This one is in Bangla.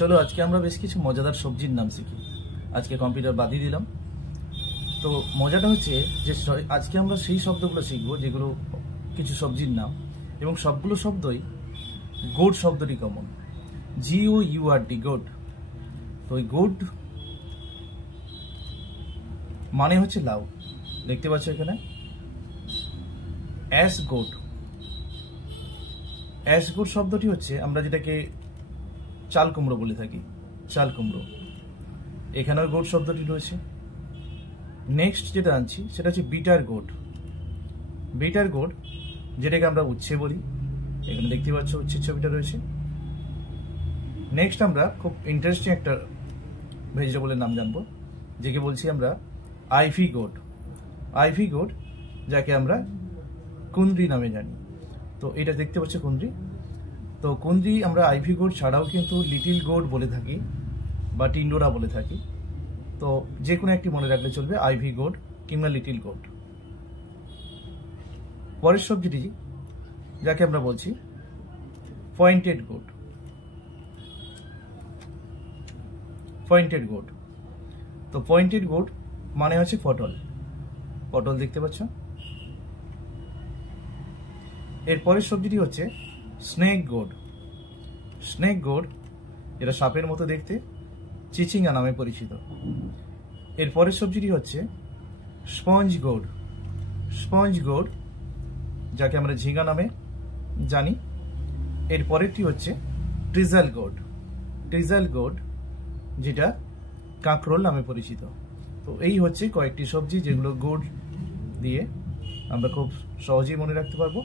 চলো আজকে আমরা বেশ কিছু মজাদার সবজির নাম শিখি। আজকে কম্পিউটার বাদই দিলাম। তো মজাটা হচ্ছে যে আজকে আমরা সেই শব্দগুলো শিখবো যেগুলো কিছু সবজির নাম, এবং সবগুলো শব্দই গোড শব্দটি কমন, GOURD, গোড। তো ওই গোড মানে হচ্ছে লাউ, দেখতে পাচ্ছ এখানে। অ্যাশ গোড শব্দটি হচ্ছে আমরা যেটাকে চাল কুমড়ো বলে থাকি, চাল কুমড়ো, এখানেও গোড শব্দটি রয়েছে। নেক্সট যেটা আনছি সেটা হচ্ছে বিটার গোড, যেটাকে আমরা উচ্ছে বলি, এখানে দেখতে পাচ্ছ উচ্ছের ছবিটা রয়েছে। নেক্সট আমরা খুব ইন্টারেস্টিং একটা ভেজিটেবলের নাম জানবো, যেকে বলছি আমরা আইভি গোড, যাকে আমরা কুন্দ্রি নামে জানি। তো এটা দেখতে পাচ্ছ কুন্দ্রি। তো কুন্দ্রি আমরা আইভি গোড ছাড়াও কিন্তু লিটিল গোড বলে থাকি বা টিন্ডোরা বলে থাকি। তো যে কোনো একটি মনে রাখলে চলবে, আইভি গোড কিংবা লিটিল গোড। পরের সবজিটি যাকে আমরা বলছি পয়েন্টেড গোড। তো পয়েন্টেড গোড মানে হচ্ছে পটল দেখতে পাচ্ছ। এর পরের সবজিটি হচ্ছে স্নেক গোড, যেটা সাপের মতো দেখতে, চিচিঙ্গা নামে পরিচিত। এর পরের সবজিটি হচ্ছে স্পঞ্জ গোড, যাকে আমরা ঝিঙ্গা নামে জানি। এর পরেরটি হচ্ছে ট্রিজাল গোড, যেটা কাঁকরোল নামে পরিচিত। তো এই হচ্ছে কয়েকটি সবজি যেগুলো গোড দিয়ে আমরা খুব সহজেই মনে রাখতে পারবো।